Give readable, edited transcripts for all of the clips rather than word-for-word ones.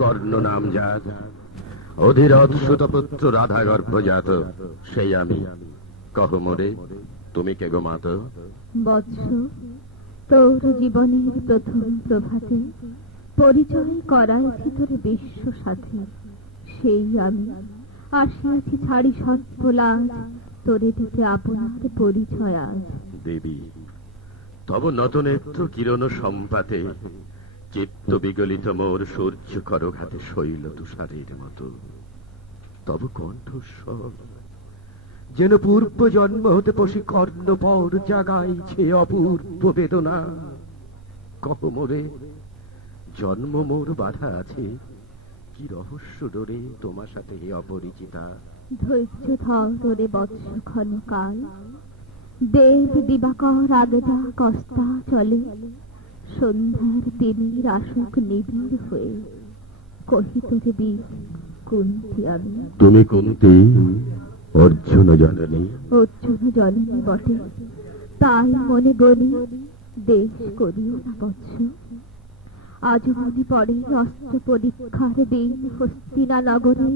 কর্ণ নাম জাত, অধীরথ সুতপুত্র রাধা গর্ভজাত, সেই আমি। কহ মোরে, তুমি কে গো মাত? বৎস, তোর জীবনের প্রথম প্রভাতে পরিচয় করার ভিতরে বিশ্ব সাথী, সেই আমি আসিয়াছি ছাড়ি সর্বলাজ, তোরে দিতে আপনার পরিচয় আজ। দেবী, তব নতনেত্র কিরণ সম্পাতে চিত্ত বিগলিত মোর সূর্য করঘাতে শৈল তুষারের মতো। তব কণ্ঠস্বর যেন পূর্ব জন্ম হতে পশি কর্ণ পর জাগাইছে অপূর্ব বেদনা। কহ মোরে, জন্ম মোর বাধা আছে, কি রহস্য ডোরে তোমার সাথে হে অপরিচিতা? ধৈর্য ধর রে বৎস ক্ষণকাল, দেব দিবাকর আগজা কস্তা চলে, সন্ধ্যার তিমির আসুক নিবিড় হয়ে, কহিত রে বীর কুন্তি আমি। তুমি কুন্তি, অর্জুন জননী। অর্জুন জননী বটে, তাই মনে বলি দেশ করিও না বৎস। আজ মনে পড়ে অস্ত্র পরীক্ষার দিন, হস্তিনা নগরে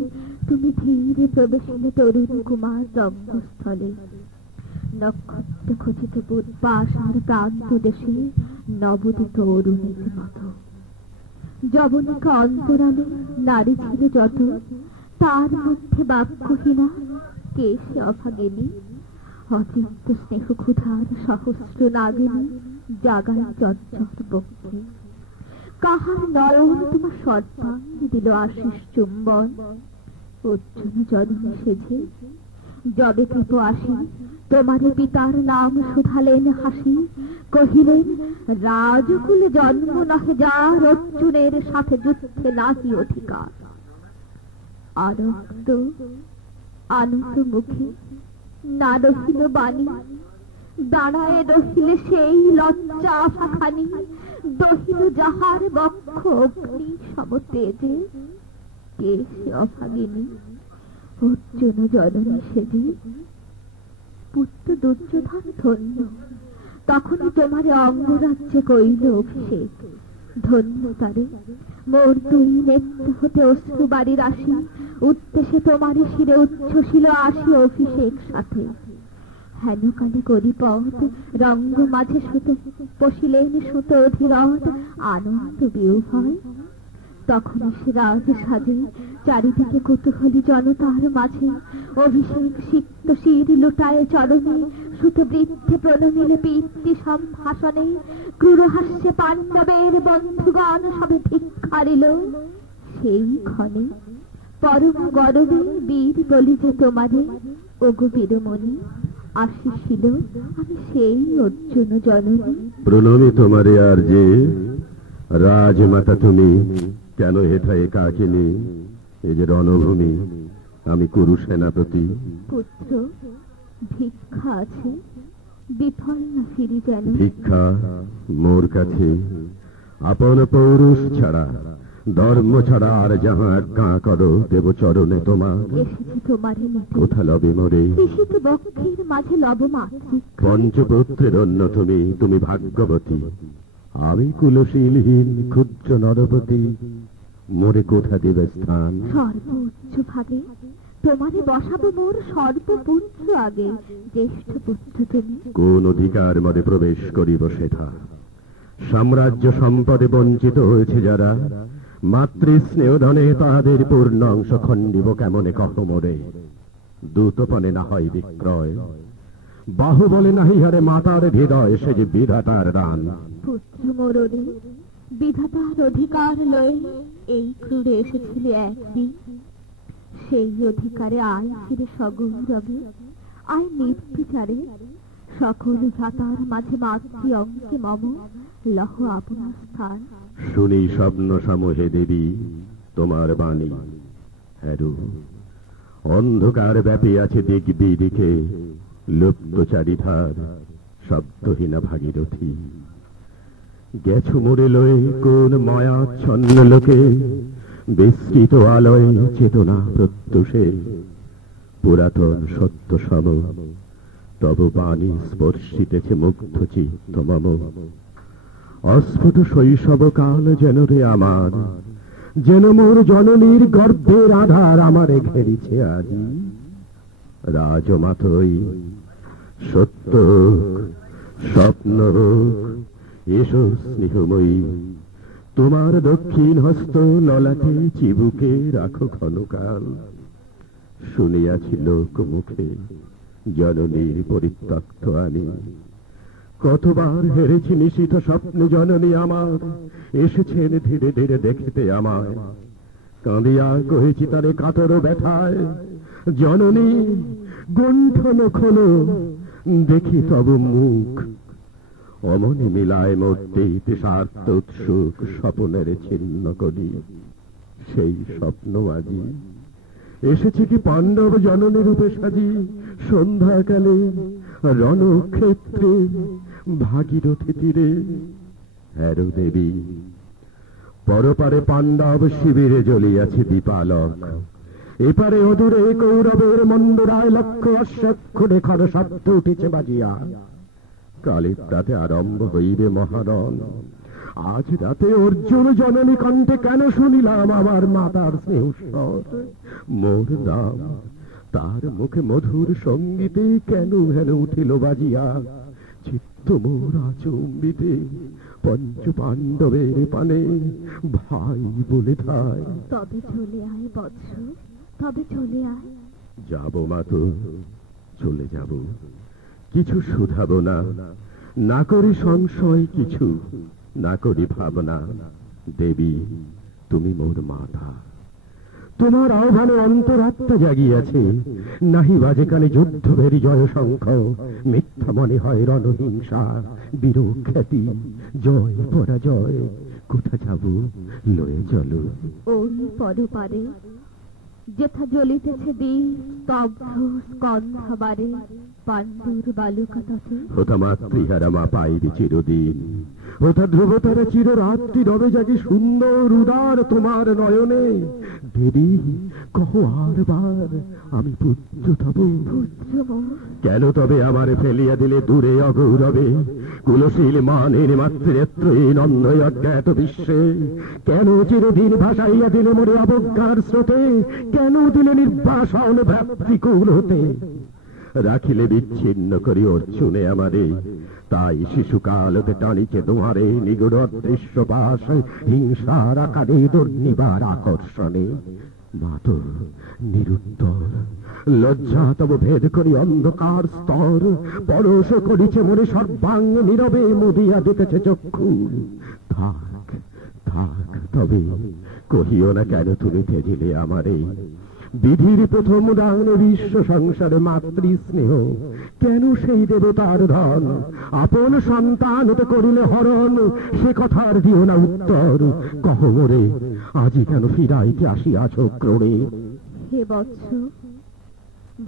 তুমি ধীরে প্রবেশিলে তরুণ কুমার রঙ্গস্থলে। নক্ষত্র খচিত পূর্বাশার প্রান্ত দেশে নবদিত অরুণের মতো। যবনিকা অন্তরালে নারী ছিল যত, তার মধ্যে বাক্যহীনা কে সে অভাগিনী। অচিন্ত স্নেহ ক্ষুধার সহস্র নাগিনী জাগায় চঞ্চল বক্ষে। কাহার নয়ন তোমার সর্বাঙ্গে দিল আশিস চুম্বন। অর্জুন জননী সেজে যবে কৃপ আসি, তোমার পিতার নাম শুধালেন হাসি, কহিলেন রাজকুলে জন্ম নহে যার, অর্জুনের সাথে যুদ্ধে নাহি অধিকার। আনন্দ আনন্দ মুখে না রহিল বাণী, দাঁড়ায় রহিলে সেই লজ্জা আশাখানি। দহিল যাহার বক্ষ অগ্নি সমতেজে, কে সে অভাগিনী? অর্জুন জননী সেজে। পুত্র দুর্যোধন ধন্য, তখনই তোমার অঙ্গরাজ্যে কইল অভিষেক। ধন্য তারে, মোর দুই নেত্র হতে অশ্রু বাড়ির আসি, উদ্দেশ্যে তোমারই শিরে উচ্ছ্বসিল আসি অভিষেক সাথে। হেন কালে করি পথ রঙ্গ মাঝে সুত পশিলেন সুত অধীরথ, আনন্দ বিউভয়। তখন সে রাজ সাজে, চারিদিকে কুতূহলী জনতার মাঝে। অভিষেক সিক্ত শির লুটায় চরণে, সুত বৃদ্ধে প্রণমিলে পিতৃ সম্ভাষণে। ক্রূর হাস্যে পাণ্ডবের বন্ধুগণ সবে ধিক্কারিল। সেই ক্ষণে পরম গরবে বীর বলি যে তোমারে, ওগো বীরমণি আসিছিল আমি সেই অর্জুন জননী। প্রণমি তোমারে আর যে রাজমাতা তুমি, কেন হেথায় কাকিনী? এ যে রণভূমি, আমি কুরু সেনাপতি। পুত্র, ভিক্ষা আছে, বিফল না ফিরি যেন। ভিক্ষা মোর কাছে আপন পৌরুষ ছাড়া, ধর্ম ছাড়া আর যাহা কাঁ করো দেব চরণে তোমার। এসেছি তোমারে নিতে, কোথা লবে মোরে? শিশিত বক্ষের মাঝে লব মাতৃ। পঞ্চপুত্রের অন্য তুমি, তুমি ভাগ্যবতী, আমি কুলশীলহীন ক্ষুদ্র নরপতি। মোরে কোথা দেবে স্থান? সর্বোচ্চ ভাগে তোমারে বসাবো মোর সর্বপুত্র আগে, জ্যেষ্ঠ পুত্র তুমি। কোন অধিকার মধ্যে প্রবেশ করিব সেথা? সাম্রাজ্য সম্পদে বঞ্চিত হয়েছে যারা, মাতৃস্নেহধনে তাহাদের পূর্ণ অংশ খণ্ডিব কেমনে কহ মোরে? দূতপনে না হয় বিক্রয়, বাহুবলে নাহি হারে মাতার হৃদয়, সে যে বিধাতার দান। পুত্র মোররে বিধাতার অধিকার লয়ে এই ক্রূরে এসেছিলে একদিন। সেই অধিকারে আয় ফিরে সগৌরবে, আয় নির্বিচারে। সকল ভ্রাতার মাঝে মাতৃ অঙ্কে মম, লহ আপনার স্থান। শুনি স্বপ্ন সমূহে দেবী তোমার বাণী। হ্যারু অন্ধকার ব্যাপী আছে দিক বিদিকে, লুপ্ত চারিধার শব্দহীনা ভাগীরথী। গেছো মোরে লয়ে কোন মায়াচ্ছন্ন লোকে, বিস্তৃত আলয় চেতনা প্রত্যুষে। পুরাতন সত্য সম তব বাণী স্পর্শিতেছে মুগ্ধ চিত্ত মম। অস্ফুট শৈশব কাল যেন রে আমার, যেন মোর জননীর গর্ভের আধার আমারে ঘেরিছে আজি। রাজমাতই সত্য স্বপ্ন এসো স্নেহময়ী, তোমার দক্ষিণ হস্ত ললাটে চিবুকে রাখো ক্ষণকাল। শুনিয়াছি লোক মুখে জননীর পরিত্যক্ত আমি, কতবার হেরেছি নিশিত স্বপ্ন জননী আমার, এসেছেন ধীরে ধীরে দেখিতে আমায়। কাঁদিয়া কহেছি তারে কাতর ব্যথায়, জননী গুণ্ঠন খোলো দেখি তব মুখ। অমনি মিলায় মধ্যে স্বার্থ উৎসুক স্বপনের ছিন্ন করি। সেই স্বপ্ন আজি এসেছে কি পাণ্ডব জননী রূপে সাজি, সন্ধ্যাকালে রণক্ষেত্রে ভাগীরথী তীরে। হ্যারো দেবী, পরপারে পাণ্ডব শিবিরে জ্বলিয়াছে দীপালক, এপারে অদূরে কৌরবের মন্দরায় লক্ষ অশ্বক্ষরে খর শব্দ উঠেছে বাজিয়া। কালী প্রাতে আরম্ভ হইবে মহারণ, আজ রাতে অর্জুন জননী কণ্ঠে কেন শুনিলাম আমার মাতার স্নেহস্বর। মোর দাম তার মুখে মধুর সঙ্গীতে কেন হেন উঠিল বাজিয়া। চিত্ত মোর আচম্বিতে পঞ্চ পাণ্ডবের পানে ভাই বলে ধায়। তবে চলে আয় বৎস, তবে চলে আয়। যাব মা তো চলে যাব, কিছু শুধাবো না, না করি সংশয় কিছু, না করি ভাবনা। দেবী তুমি মোর মাতা, তোমার আহ্বানে অন্তরাত্মা জাগিয়াছে। নাহি বাজে কানে যুদ্ধ ভেরি জয় শঙ্খ, মিথ্যা মনে হয় রণহিংসা বীর খ্যাতি। জয় পরাজয় কোথা যাব লয়ে চলো। ওই পরপারে যেথা জ্বলিতেছে দ্বীপ স্তব্ধ স্কন্ধাবারে, পাণ্ডুর বালুকা তটে হোতা মাতৃহারা মা পাইবে চিরদিন। হোতা ধ্রুবতারা চিররাত্রি রবে জাগে সুন্দর উদার তোমার নয়নে। দেবী কহ আর বার আমি পুত্র তব। কেন তবে আমার ফেলিয়া দিলে দূরে অগৌরবে, কুলশীল মানের মাতৃত্রয়ী নন্দ অজ্ঞাত বিশ্বে। কেন চিরদিন ভাসাইয়া দিলে মোরে অবজ্ঞার স্রোতে, কেন দিলে নির্বাসন ভ্রাতৃকুল হতে। রাখিলে বিচ্ছিন্ন করি অর্জুনে আমারে, তাই শিশুকালতে টানিকে তোমারে নিগুড় অদৃশ্য পাশ। হিংসার আকারে দুর্নিবার আকর্ষণে মাত নিরুত্তর লজ্জা তব ভেদ করি অন্ধকার স্তর। পরশ করিছে মনে সর্বাঙ্গ নীরবে মুদিয়া দিতেছে চক্ষু। থাক থাক তবে কহিও না কেন তুমি তেজিলে আমারে। বিধির প্রথম দান বিশ্ব সংসারে মাতৃ স্নেহ, কেন সেই দেবতার ধন আপন সন্তান হতে করিলে হরণ। সে কথার দিও না উত্তর, কহ মোরে আজি কেন ফিরাইতে আসিয়াছ ক্রোড়ে। হে বৎস,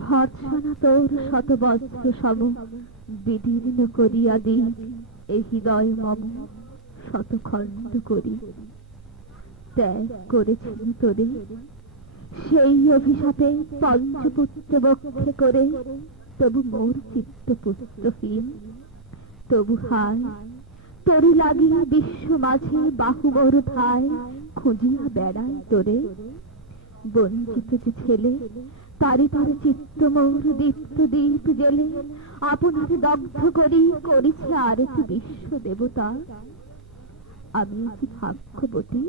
ভৎসনা তোর শতবজ্র সম, বিদীর্ণ করিয়া দি এই হৃদয় মম শতখণ্ড করি। ত্যাগ করেছিল তোরে সেই অভিশাপে পঞ্চপুত্র বক্ষে করে, তবু মোর চিত্ত পুত্রহীন। তবু হায় তোরে লাগিয়া বিশ্ব মাঝে বাহু মোর ধায়, খুঁজিয়া বেড়ায় তোরে। বঞ্চিত যে ছেলে তারে তারে চিত্ত মোর দীপ্ত দীপ জেলে, আপনারে দগ্ধ করি করিছে আরতি বিশ্ব দেবতা। আমি কি ভাগ্যবতী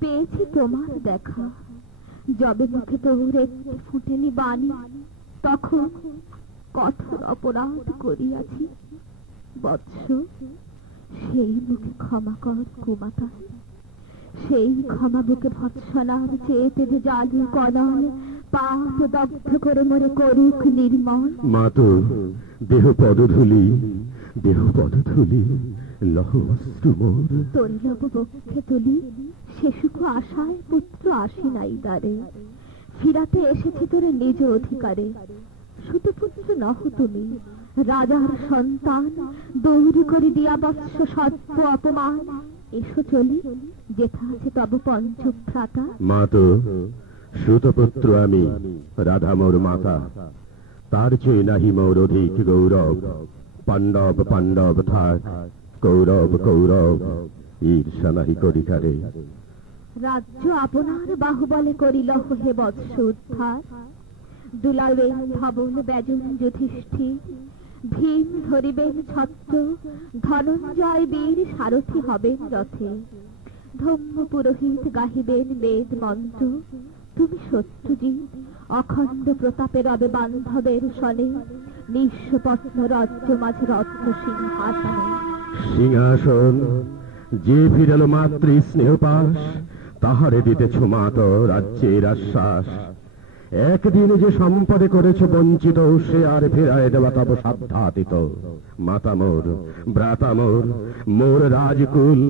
পেয়েছি তোমার দেখা, যবে মুখে তোর একটি ফুটেনি বাণী, তখন কঠোর অপরাধ করিয়াছি। বৎস সেই মুখে ক্ষমা কর কুমাতা, সেই ক্ষমা বুকে ভৎসনার চেতে যে জাদু কনল, পাপ দগ্ধ করে মরে করুক নির্মল। মা তো দেহ পদধূলি, দেহ পদধূলি লহ অশ্রু মোর। তোরে লব বক্ষে তুলি, শিশুক আশায় পুত্র আসি নাই দ্বারে। ফিরাতে এসেছি তোরে নিজ অধিকারে। সুতপুত্র নহ তুমি, রাজার সন্তান, দৌড় করে দিয়া বৎস সত্য অপমান। এসো চলি যেথা আছে তব পঞ্চভ্রাতা। মা তো সুতপুত্র আমি, রাধা মোর মাতা, তার চেয়ে নাহি মোর অধিক গৌরব। পাণ্ডব পাণ্ডব থাক, কৌরব কৌরব ঈর্ষা নাহি করিকারে। রাজ্য আপনার বাহুবলে করিল হে বৎস উদ্ধার। দুলাবেন ধবল ব্যজন যুধিষ্ঠির, ভীম ধরিবেন ছত্র, ধনঞ্জয় বীর সারথি হবেন রথে। ধম্ম পুরোহিত গাহিবেন বেদ মন্ত্র, তুমি সত্যজিৎ অখণ্ড প্রতাপে রবে বান্ধবের সনে, নিঃস্বপত্ন রাজ্য মাঝে রত্ন সিংহাসনে। সিংহাসন যে ফিরাল মাতৃ স্নেহপাশ, তাহারে দিতেছ মাত রাজ্যের আশ্বাস। একদিন যে সম্পদে করেছ বঞ্চিত, সে আর ফেরায় দেওয়া তব সাধ্যাতীত। মাতা মোর ভ্রাতা মোর মোর রাজকুল,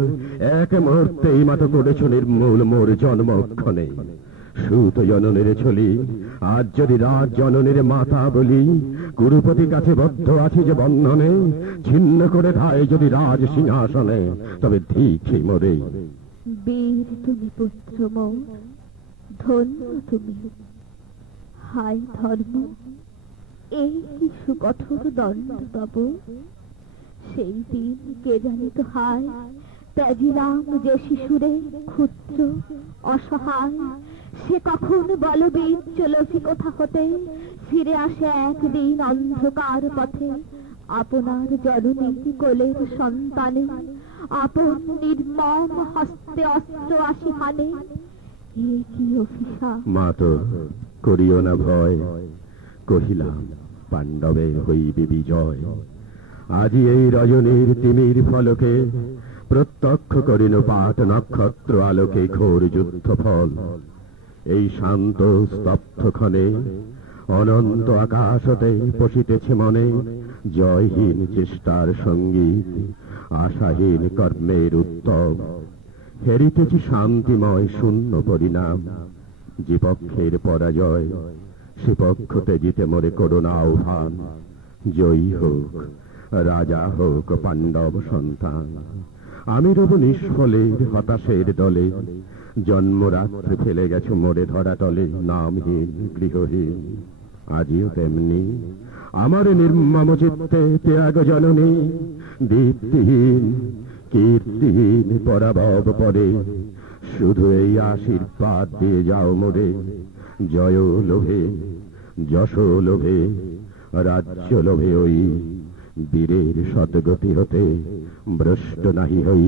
এক মুহূর্তেই মাত করেছ নির্মূল মোর জন্মক্ষণে। সুত জননের ছলি আজ যদি রাজ জননের মাতা বলি, কুরুপতি কাছে বদ্ধ আছি যে বন্ধনে, ছিন্ন করে ধায় যদি রাজ সিংহাসনে, তবে ধিক্ষি মোরে। বীর তুমি পুত্র মোর, ধন্য তুমি। হায় ধর্ম, এই কি সুকঠোর দণ্ড তব। সেই দিন কে জানিত হায়, ত্যাজিলাম যে শিশুরে ক্ষুদ্র অসহায়। সে কখন বলবীর চলসি কোথা হতে, ফিরে আসে একদিন অন্ধকার পথে। আপনার জননী কোলের সন্তানে, আপন নির্মম হস্তে অস্ত্র আসি হানে। এ কি অভিশাপ! মাত করিও না ভয়, কহিলাম পাণ্ডবে হইবে বিজয়। আজি এই রজনীর তিমির ফলকে, প্রত্যক্ষ করিল পাট নক্ষত্র আলোকে ঘোর যুদ্ধ ফল। এই শান্ত স্তব্ধ ক্ষণে অনন্ত আকাশতে পশিতেছে মনে, জয়হীন চেষ্টার সঙ্গীত, আশাহীন কর্মের উত্তম। হেরিতেছি শান্তিময় শূন্য পরিণাম, যে পক্ষের পরাজয় সে পক্ষতে জিতে মরে করুণা আহ্বান। জয়ী হোক রাজা হোক পাণ্ডব সন্তান, আমি রব নিষ্ফলের হতাশের দলে। জন্মরাত্রে ফেলে গেছ মোরে ধরা তলে, নামহীন গৃহহীন। আজিও তেমনি আমার নির্মম চিত্তে ত্যাগ জননী, দীপ্তিহীন কীর্তিহীন পরাভব পরে। শুধু এই আশীর্বাদ দিয়ে যাও মোরে, জয় লোভে যশ লোভে রাজ্য লোভে ওই বীরের সদ্গতি হতে ভ্রষ্ট নাহি হই।